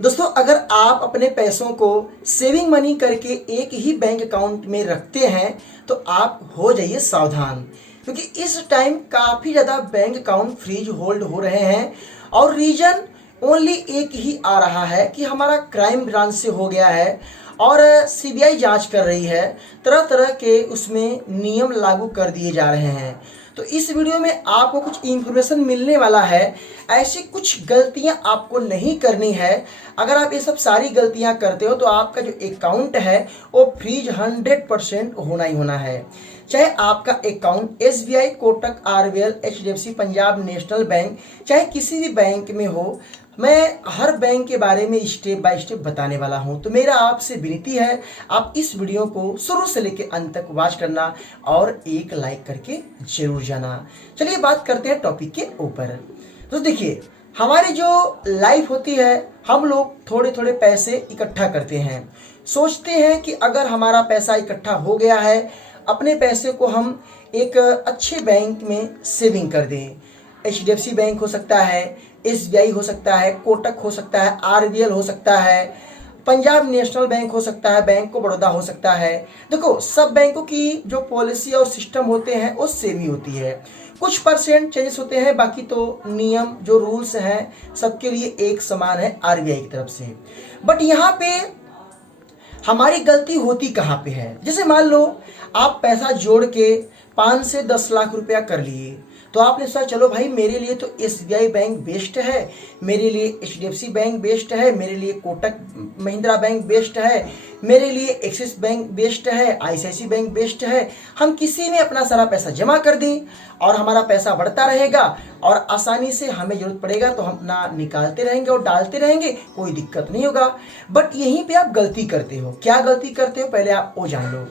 दोस्तों, अगर आप अपने पैसों को सेविंग मनी करके एक ही बैंक अकाउंट में रखते हैं तो आप हो जाइए सावधान, क्योंकि इस टाइम काफ़ी ज़्यादा बैंक अकाउंट फ्रीज होल्ड हो रहे हैं और रीजन ओनली एक ही आ रहा है कि हमारा क्राइम ब्रांच से हो गया है और सीबीआई जांच कर रही है। तरह तरह के उसमें नियम लागू कर दिए जा रहे हैं। तो इस वीडियो में आपको कुछ इन्फॉर्मेशन मिलने वाला है। ऐसी कुछ गलतियां आपको नहीं करनी है। अगर आप ये सब सारी गलतियां करते हो तो आपका जो अकाउंट है वो फ्रीज 100% होना ही होना है। चाहे आपका account SBI, Kotak, RBL, HDFC, Punjab national bank, चाहे किसी भी बैंक में हो, मैं हर बैंक के बारे में स्टेप बाय स्टेप बताने वाला हूं। तो मेरा आपसे विनती है, आप इस वीडियो को शुरू से लेकर अंत तक वॉच करना और एक लाइक करके जरूर जाना। चलिए बात करते हैं टॉपिक के ऊपर। तो देखिए, हमारी जो लाइफ होती है, हम लोग थोड़े थोड़े पैसे इकट्ठा करते हैं। सोचते हैं कि अगर हमारा पैसा इकट्ठा हो गया है, अपने पैसे को हम एक अच्छे बैंक में सेविंग कर दें। एचडीएफसी बैंक हो सकता है, एसबीआई हो सकता है, कोटक हो सकता है, आरबीएल हो सकता है, पंजाब नेशनल बैंक हो सकता है, बैंक ऑफ बड़ौदा हो सकता है। देखो, सब बैंकों की जो पॉलिसी और सिस्टम होते हैं वो सेम ही होती है। कुछ परसेंट चेंजेस होते हैं, बाकी तो नियम जो रूल्स हैं सबके लिए एक समान है आरबीआई की तरफ से। बट यहाँ पे हमारी गलती होती कहाँ पे है? जैसे मान लो आप पैसा जोड़ के 5 से 10 लाख रुपया कर लिए, तो आपने सोचा चलो भाई मेरे लिए तो एसबीआई बैंक बेस्ट है, मेरे लिए एचडीएफसी बैंक बेस्ट है, मेरे लिए कोटक महिंद्रा बैंक बेस्ट है, मेरे लिए एक्सिस बैंक बेस्ट है, आईसीआईसी बैंक बेस्ट है। हम किसी में अपना सारा पैसा जमा कर दें और हमारा पैसा बढ़ता रहेगा और आसानी से हमें जरूरत पड़ेगा तो हम अपना निकालते रहेंगे और डालते रहेंगे, कोई दिक्कत नहीं होगा। बट यहीं पे आप गलती करते हो। क्या गलती करते हो पहले आप वो जान लो।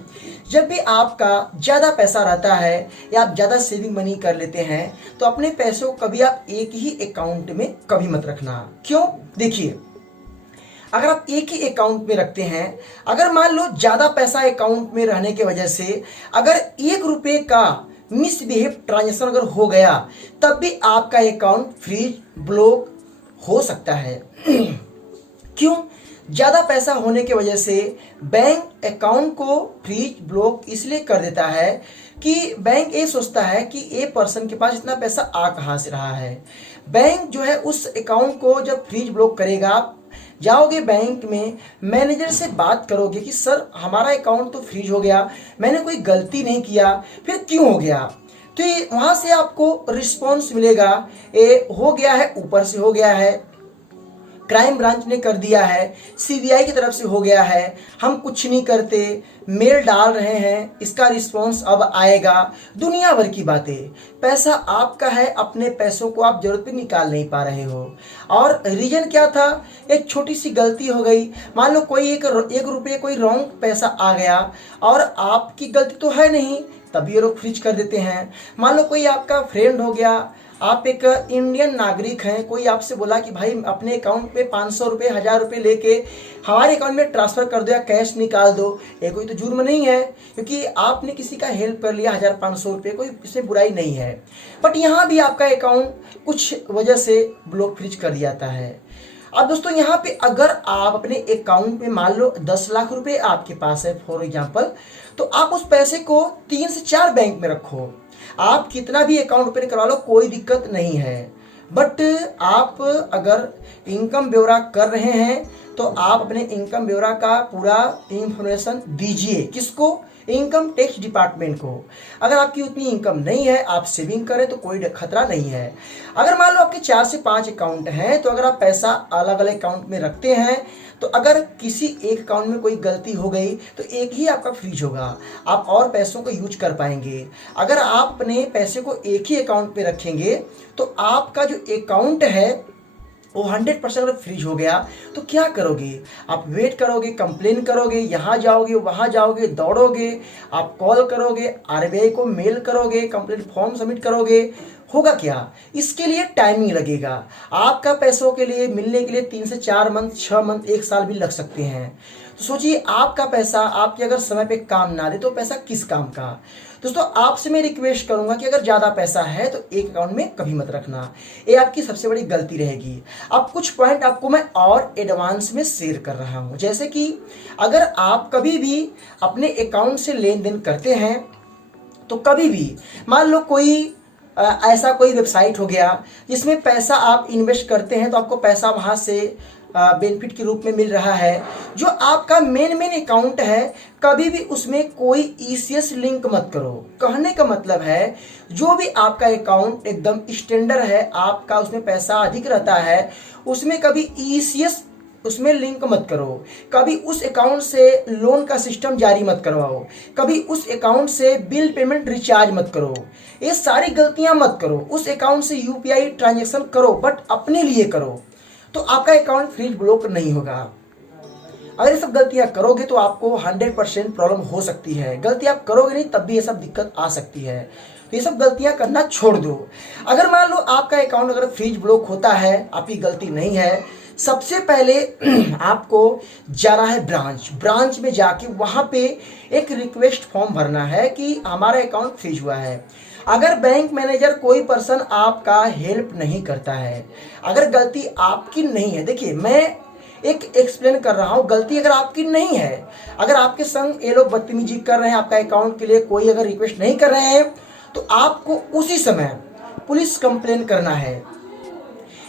जब भी आपका ज़्यादा पैसा रहता है या आप ज़्यादा सेविंग मनी कर लेते हैं तो अपने पैसों को कभी आप एक ही अकाउंट में कभी मत रखना। क्यों? देखिए, अगर आप एक ही अकाउंट में रखते हैं, अगर मान लो ज़्यादा पैसा अकाउंट में रहने की वजह से अगर 1 रुपये का मिसबिहेव ट्रांजेक्शन अगर हो गया, तब भी आपका अकाउंट फ्रीज ब्लॉक हो सकता है। क्यों? ज़्यादा पैसा होने की वजह से बैंक अकाउंट को फ्रीज ब्लॉक इसलिए कर देता है कि बैंक ये सोचता है कि ये पर्सन के पास इतना पैसा आ कहाँ से रहा है। बैंक जो है उस अकाउंट को जब फ्रीज ब्लॉक करेगा, आप जाओगे बैंक में, मैनेजर से बात करोगे कि सर हमारा अकाउंट तो फ्रीज हो गया, मैंने कोई गलती नहीं किया, फिर क्यों हो गया? तो ये वहाँ से आपको रिस्पॉन्स मिलेगा, ये हो गया है, ऊपर से हो गया है, क्राइम ब्रांच ने कर दिया है, सीबीआई की तरफ से हो गया है, हम कुछ नहीं करते, मेल डाल रहे हैं, इसका रिस्पॉन्स अब आएगा। दुनिया भर की बातें। पैसा आपका है, अपने पैसों को आप जरूरत पे निकाल नहीं पा रहे हो। और रीजन क्या था? एक छोटी सी गलती हो गई। मान लो कोई एक रुपये कोई रॉन्ग पैसा आ गया और आपकी गलती तो है नहीं, तभी ये लोग फ्रीज कर देते हैं। मान लो कोई आपका फ्रेंड हो गया, आप एक इंडियन नागरिक हैं, कोई आपसे बोला कि भाई अपने अकाउंट पे 500 रुपये, 1000 रुपये लेके हमारे अकाउंट में ट्रांसफर कर दो या कैश निकाल दो। ये कोई तो जुर्म नहीं है, क्योंकि आपने किसी का हेल्प कर लिया 1000-500 रुपये, कोई इसमें बुराई नहीं है। बट यहाँ भी आपका अकाउंट कुछ वजह से ब्लॉक फ्रीज कर दिया जाता है। अब दोस्तों, यहाँ पे अगर आप अपने अकाउंट में मान लो 10 लाख रुपए आपके पास है फॉर एग्जांपल, तो आप उस पैसे को 3 से 4 बैंक में रखो। आप कितना भी अकाउंट ओपन करवा लो, कोई दिक्कत नहीं है। बट आप अगर इनकम ब्यौरा कर रहे हैं तो आप अपने इनकम ब्यौरा का पूरा इंफॉर्मेशन दीजिए। किसको? इनकम टैक्स डिपार्टमेंट को। अगर आपकी उतनी इनकम नहीं है, आप सेविंग करें तो कोई खतरा नहीं है। अगर मान लो आपके 4 से 5 अकाउंट हैं, तो अगर आप पैसा अलग अलग अकाउंट में रखते हैं तो अगर किसी एक अकाउंट में कोई गलती हो गई तो एक ही आपका फ्रीज होगा, आप और पैसों को यूज कर पाएंगे। अगर आप अपने पैसे को एक ही अकाउंट पे रखेंगे तो आपका जो अकाउंट है वो 100% अगर फ्रीज हो गया तो क्या करोगे? आप वेट करोगे, कंप्लेन करोगे, यहाँ जाओगे, वहाँ जाओगे, दौड़ोगे, आप कॉल करोगे, आरबीआई को मेल करोगे, कंप्लेन फॉर्म सबमिट करोगे, होगा क्या? इसके लिए टाइमिंग लगेगा। आपका पैसों के लिए मिलने के लिए 3 से 4 मंथ, 6 मंथ, 1 साल भी लग सकते हैं। तो सोचिए, आपका पैसा आपके अगर समय पे काम ना दे तो पैसा किस काम का? दोस्तों आपसे मैं रिक्वेस्ट करूंगा कि अगर ज़्यादा पैसा है तो एक अकाउंट में कभी मत रखना, ये आपकी सबसे बड़ी गलती रहेगी। अब कुछ पॉइंट आपको मैं और एडवांस में शेयर कर रहा हूं, जैसे कि अगर आप कभी भी अपने अकाउंट से लेन देन करते हैं तो कभी भी मान लो कोई ऐसा कोई वेबसाइट हो गया जिसमें पैसा आप इन्वेस्ट करते हैं तो आपको पैसा वहाँ से बेनिफिट के रूप में मिल रहा है, जो आपका मेन अकाउंट है कभी भी उसमें कोई ईसीएस लिंक मत करो। कहने का मतलब है जो भी आपका अकाउंट एकदम स्टैंडर्ड है, आपका उसमें पैसा अधिक रहता है, उसमें कभी ईसीएस उसमें लिंक मत करो, कभी उस अकाउंट से लोन का सिस्टम जारी मत करवाओ, कभी उस अकाउंट से बिल पेमेंट रिचार्ज मत करो, ये सारी गलतियां मत करो। उस अकाउंट से यूपीआई ट्रांजैक्शन करो बट अपने लिए करो, तो आपका अकाउंट फ्रीज ब्लॉक नहीं होगा। अगर ये सब गलतियां करोगे तो आपको 100% प्रॉब्लम हो सकती है। गलती आप करोगे नहीं तब भी ये सब दिक्कत आ सकती है, तो ये सब गलतियां करना छोड़ दो। अगर मान लो आपका अकाउंट अगर फ्रीज ब्लॉक होता है, आपकी गलती नहीं है, सबसे पहले आपको जाना है ब्रांच में जाके वहां पे एक रिक्वेस्ट फॉर्म भरना है कि हमारा अकाउंट फ्रीज हुआ है। अगर बैंक मैनेजर कोई पर्सन आपका हेल्प नहीं करता है, अगर गलती आपकी नहीं है, देखिए मैं एक एक्सप्लेन कर रहा हूं, गलती अगर आपकी नहीं है, अगर आपके संग ये लोग बदतमीजी कर रहे हैं, आपका अकाउंट के लिए कोई अगर रिक्वेस्ट नहीं कर रहे हैं, तो आपको उसी समय पुलिस कंप्लेन करना है।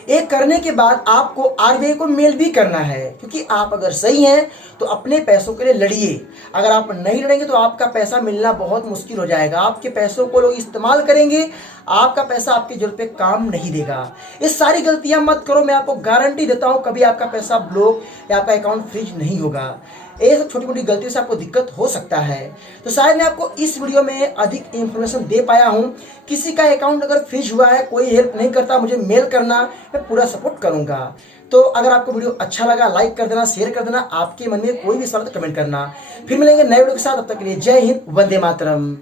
ये करने के बाद आपको आरबीआई को मेल भी करना है, क्योंकि आप अगर सही हैं तो अपने पैसों के लिए लड़िए। अगर आप नहीं लड़ेंगे तो आपका पैसा मिलना बहुत मुश्किल हो जाएगा। आपके पैसों को लोग इस्तेमाल करेंगे, आपका पैसा आपकी जरूरत पे काम नहीं देगा। ये सारी गलतियां मत करो, मैं आपको गारंटी देता हूं कभी आपका पैसा ब्लॉक या आपका अकाउंट फ्रीज नहीं होगा। ये सब छोटी मोटी गलतियों से आपको दिक्कत हो सकता है। तो शायद मैं आपको इस वीडियो में अधिक इंफॉर्मेशन दे पाया हूं। किसी का अकाउंट अगर फ्रीज हुआ है, कोई हेल्प नहीं करता, मुझे मेल करना, मैं पूरा सपोर्ट करूंगा। तो अगर आपको वीडियो अच्छा लगा लाइक कर देना, शेयर कर देना, आपके मन में कोई भी सवाल तो कमेंट करना। फिर मिलेंगे नए वीडियो के साथ, तब तक के लिए जय हिंद, वंदे मातरम।